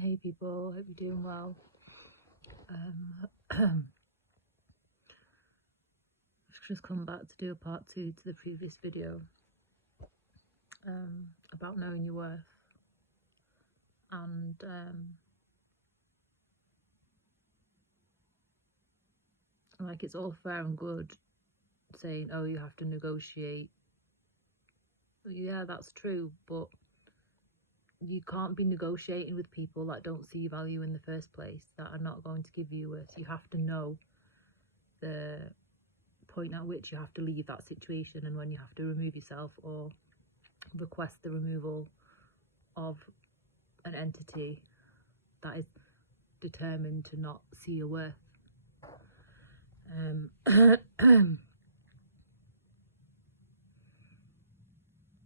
Hey people, hope you're doing well. I've just come back to do a part 2 to the previous video about knowing your worth. And like, it's all fair and good saying, oh, you have to negotiate. Yeah, that's true, but you can't be negotiating with people that don't see value in the first place, that are not going to give you worth. You have to know the point at which you have to leave that situation and when you have to remove yourself or request the removal of an entity that is determined to not see your worth.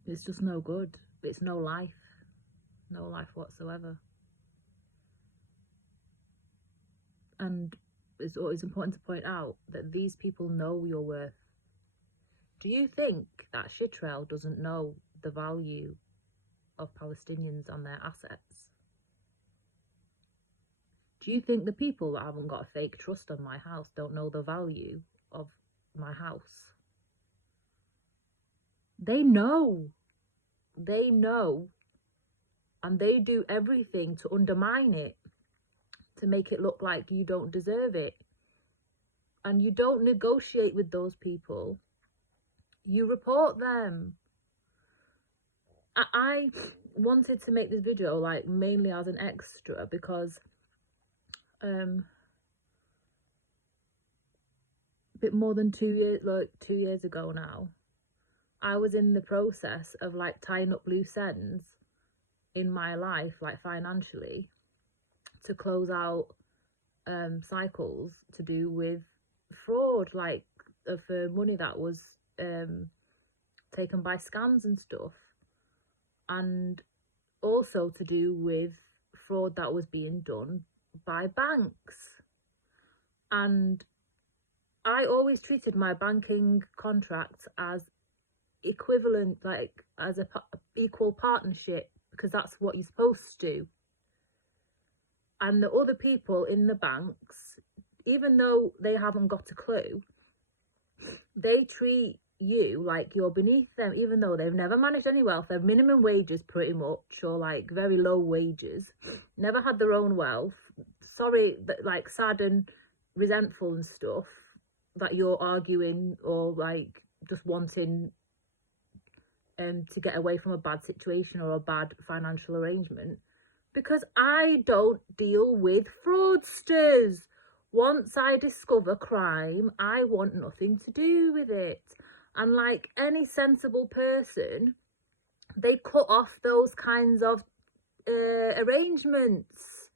It's just no good. It's no life whatsoever. And it's always important to point out that these people know your worth. Do you think that Shitrel doesn't know the value of Palestinians and their assets? Do you think the people that haven't got a fake trust on my house don't know the value of my house? They know. They know. And they do everything to undermine it, to make it look like you don't deserve it. And you don't negotiate with those people. You report them. I wanted to make this video like mainly as an extra because a bit more than 2 years, like 2 years ago now, I was in the process of like tying up loose ends in my life, like financially, to close out cycles to do with fraud, like for money that was taken by scams and stuff, and also to do with fraud that was being done by banks. And I always treated my banking contracts as equivalent, like as a equal partnership, because that's what you're supposed to do. And the other people in the banks, even though they haven't got a clue, they treat you like you're beneath them, even though they've never managed any wealth. They're minimum wages pretty much, or like very low wages, never had their own wealth. Sorry, that like sad and resentful and stuff, that you're arguing or like just wanting to get away from a bad situation or a bad financial arrangement, because I don't deal with fraudsters. Once I discover crime, I want nothing to do with it. And like any sensible person, they cut off those kinds of arrangements,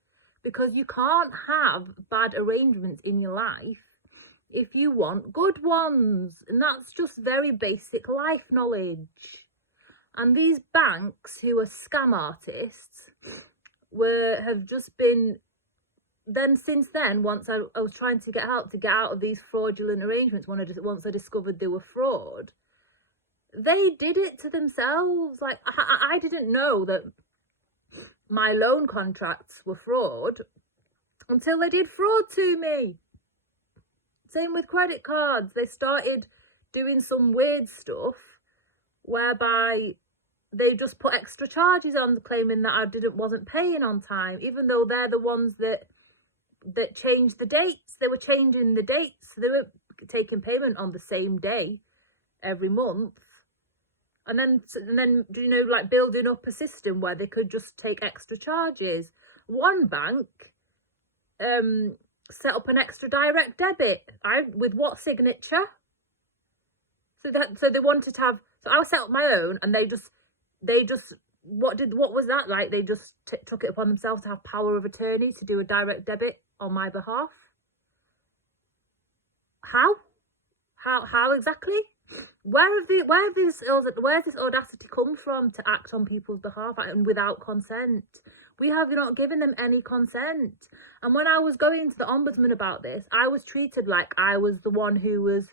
because you can't have bad arrangements in your life if you want good ones. And that's just very basic life knowledge. And these banks, who are scam artists, have just been, then since then, once I was trying to get out of these fraudulent arrangements, once I discovered they were fraud, they did it to themselves. Like, I didn't know that my loan contracts were fraud until they did fraud to me. Same with credit cards. They started doing some weird stuff whereby they just put extra charges on, claiming that I wasn't paying on time, even though they're the ones that changed the dates. They were changing the dates. So they were taking payment on the same day every month. And then, you know, like building up a system where they could just take extra charges. One bank set up an extra direct debit. With what signature? So they wanted to have. So I set up my own, and they just what was that like? They just took it upon themselves to have power of attorney to do a direct debit on my behalf. How exactly? Where's this audacity come from to act on people's behalf and without consent? You're not giving them any consent. And when I was going to the ombudsman about this, I was treated like I was the one who was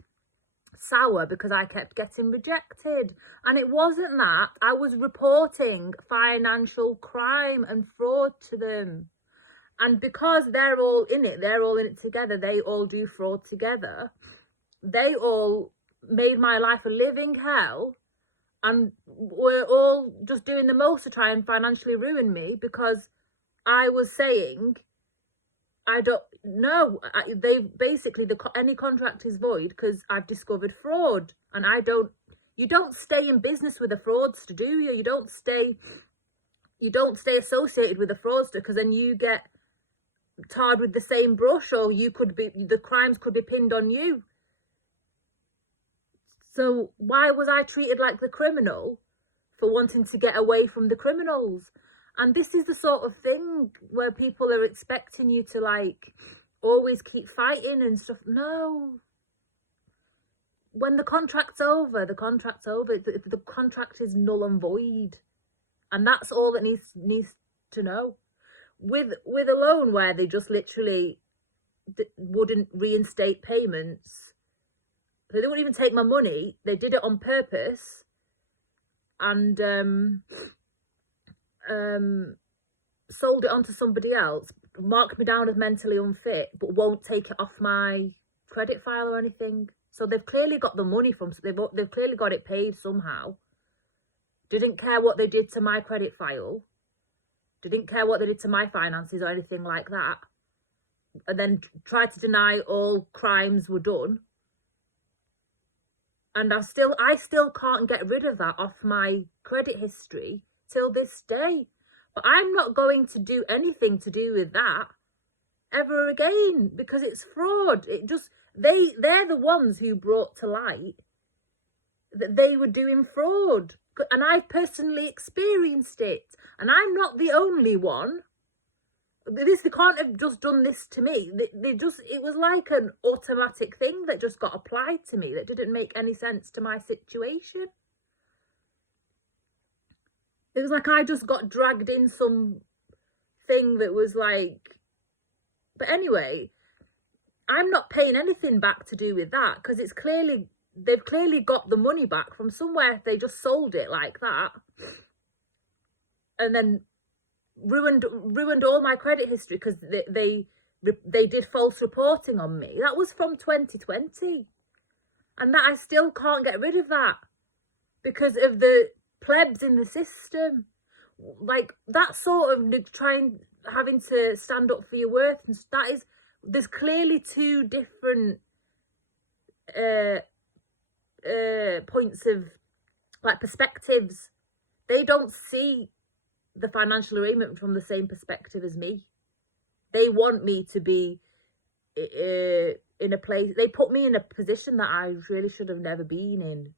sour because I kept getting rejected. And it wasn't that. I was reporting financial crime and fraud to them. And because they're all in it together, they all do fraud together, they all made my life a living hell, and were all just doing the most to try and financially ruin me because I was saying, I don't know. They basically, any contract is void because I've discovered fraud, and you don't stay in business with a fraudster, do you? You don't stay associated with a fraudster, because then you get tarred with the same brush, or the crimes could be pinned on you. So why was I treated like the criminal for wanting to get away from the criminals? And this is the sort of thing where people are expecting you to like always keep fighting and stuff. No. When the contract's over, the contract's over. The contract is null and void. And that's all that needs to know. With a loan where they just literally wouldn't reinstate payments, so they wouldn't even take my money. They did it on purpose, and sold it on to somebody else, marked me down as mentally unfit, but won't take it off my credit file or anything. So they've clearly got the money from, they've clearly got it paid somehow. Didn't care what they did to my credit file. Didn't care what they did to my finances or anything like that. And then tried to deny all crimes were done. And I still can't get rid of that off my credit history till this day. But I'm not going to do anything to do with that ever again, because it's fraud. They're the ones who brought to light that they were doing fraud. And I've personally experienced it. And I'm not the only one. They can't have just done this to me. It was like an automatic thing that just got applied to me that didn't make any sense to my situation. It was like I just got dragged in some thing that was like, but anyway, I'm not paying anything back to do with that, because they've clearly got the money back from somewhere. They just sold it like that, and then ruined all my credit history because they did false reporting on me. That was from 2020, and that I still can't get rid of that because of the plebs in the system. Like that sort of having to stand up for your worth, and there's clearly two different points of like perspectives. They don't see the financial arrangement from the same perspective as me. They want me to be in a place, they put me in a position that I really should have never been in.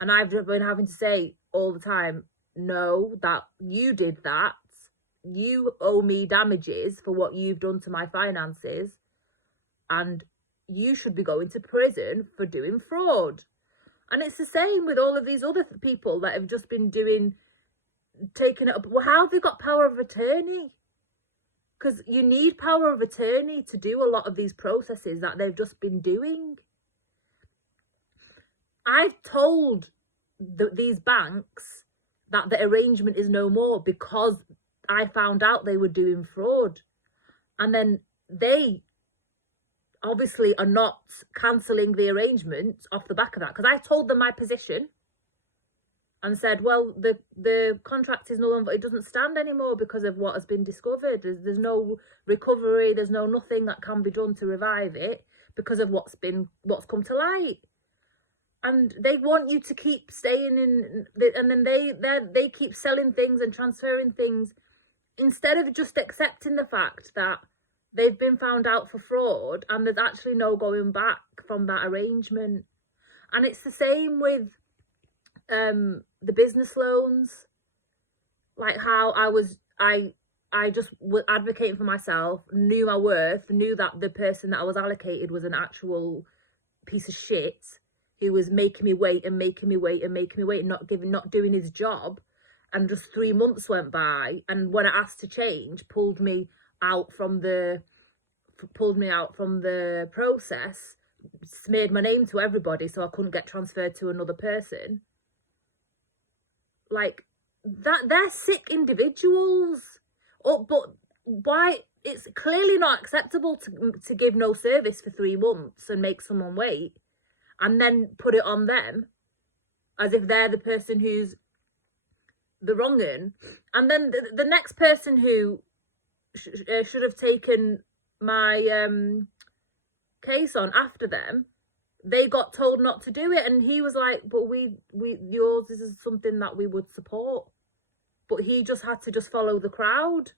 And I've been having to say all the time, no, that you did that. You owe me damages for what you've done to my finances. And you should be going to prison for doing fraud. And it's the same with all of these other people that have just been taking it up. Well, how have they got power of attorney? Because you need power of attorney to do a lot of these processes that they've just been doing. I've told these banks that the arrangement is no more because I found out they were doing fraud. And then they obviously are not cancelling the arrangement off the back of that, because I told them my position and said, well, the contract is no longer, it doesn't stand anymore because of what has been discovered. There's no recovery, there's nothing that can be done to revive it because of what's come to light. And they want you to keep staying in, and then they keep selling things and transferring things instead of just accepting the fact that they've been found out for fraud and there's actually no going back from that arrangement. And it's the same with the business loans, like how I just was advocating for myself, knew my worth, knew that the person that I was allocated was an actual piece of shit who was making me wait and making me wait and making me wait, not doing his job. And just 3 months went by, and when I asked to change, pulled me out from the process smeared my name to everybody so I couldn't get transferred to another person. Like, that, they're sick individuals. But why? It's clearly not acceptable to give no service for 3 months and make someone wait and then put it on them as if they're the person who's the wrong un. And then the next person who should have taken my case on after them, they got told not to do it, and he was like, but yours, this is something that we would support. But he just had to just follow the crowd.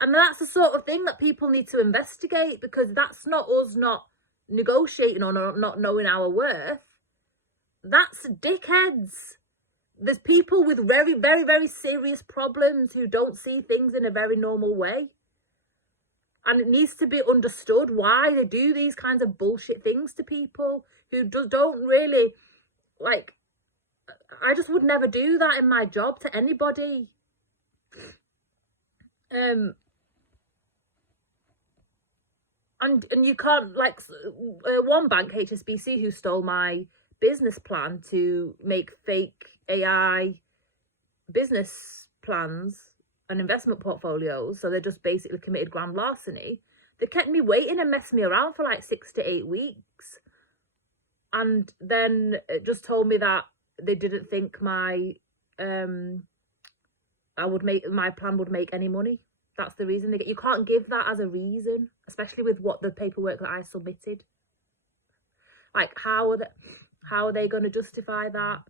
And that's the sort of thing that people need to investigate, because that's not us not negotiating or not knowing our worth. That's dickheads. There's people with very, very, very serious problems who don't see things in a very normal way. And it needs to be understood why they do these kinds of bullshit things to people who don't really, like, I just would never do that in my job to anybody. And you can't, like, one bank, HSBC, who stole my business plan to make fake AI business plans and investment portfolios, so they just basically committed grand larceny. They kept me waiting and messed me around for like 6 to 8 weeks, and then it just told me that they didn't think my plan would make any money. That's the reason. You can't give that as a reason, especially with what the paperwork that I submitted. Like, how are they going to justify that?